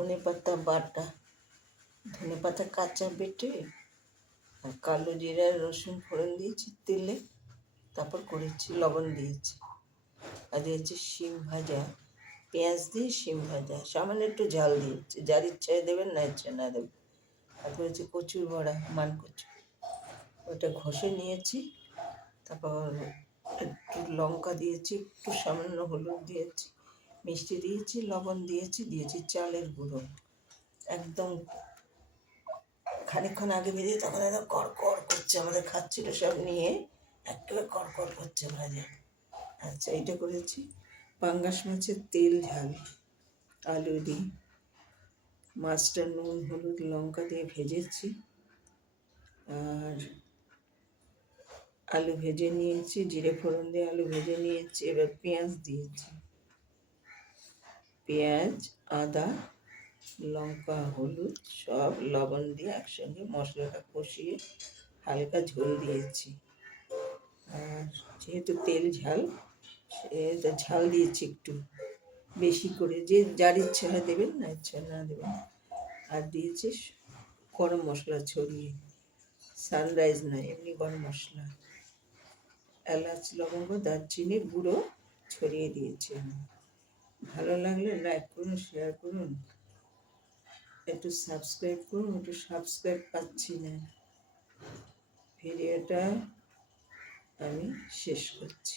ধনে পাতা বাটা, ধনে পাতা কাঁচা বেটে আর কালো জিরা রসুন ফোড়ন দিয়েছি তেলে, তারপর করেছি লবণ দিয়েছি। আর দিয়েছি শিম ভাজা, পেঁয়াজ দিয়ে শিম ভাজা, সামান্য একটু ঝাল দিয়েছি, যার ইচ্ছায় দেবেন না ইচ্ছা না দেবেন। আর করেছি কচুর বড়া, মান কচু, ওটা ঘষে নিয়েছি। তারপর একটু লঙ্কা দিয়েছি, একটু সামান্য হলুদ দিয়েছি, মিষ্টি দিয়েছি, লবণ দিয়েছি, দিয়েছি চালের গুঁড়ো। একদম খানিকক্ষণ আগে ভেজে তখন একদম কড়কড় করছে, আমাদের খাচ্ছিল সব নিয়ে, একেবারে কড়কড় করছে ভাজা। আচ্ছা, এইটা করেছি। পাঙ্গাস মাছের তেল ঝাল, আলু দিই, মাছটা নুন হলুদ লঙ্কা দিয়ে ভেজেছি। আর আলু ভেজে নিয়েছি, জিরে ফোড়ন দিয়ে আলু ভেজে নিয়েছি। এবার পেঁয়াজ দিয়েছি, পেঁয়াজ আদা লঙ্কা হলুদ সব লবণ দিয়ে একসঙ্গে মশলাটা কষিয়ে হালকা ঝোল দিয়েছি। আর যেহেতু তেল ঝাল, সেহেতু ঝাল দিয়েছি একটু বেশি করে, যে যার ইচ্ছা হয় দেবেন, না ইচ্ছা না দেবেন। আর দিয়েছি গরম মশলা ছড়িয়ে, সানরাইজ নয়, এমনি গরম মশলা, এলাচ লবঙ্গ দারচিনি গুঁড়ো ছড়িয়ে দিয়েছি আমি। ভালো লাগলে লাইক করুন, শেয়ার করুন, একটু সাবস্ক্রাইব করুন। একটু সাবস্ক্রাইব পাচ্ছি না। ভিডিওটা আমি শেষ করছি।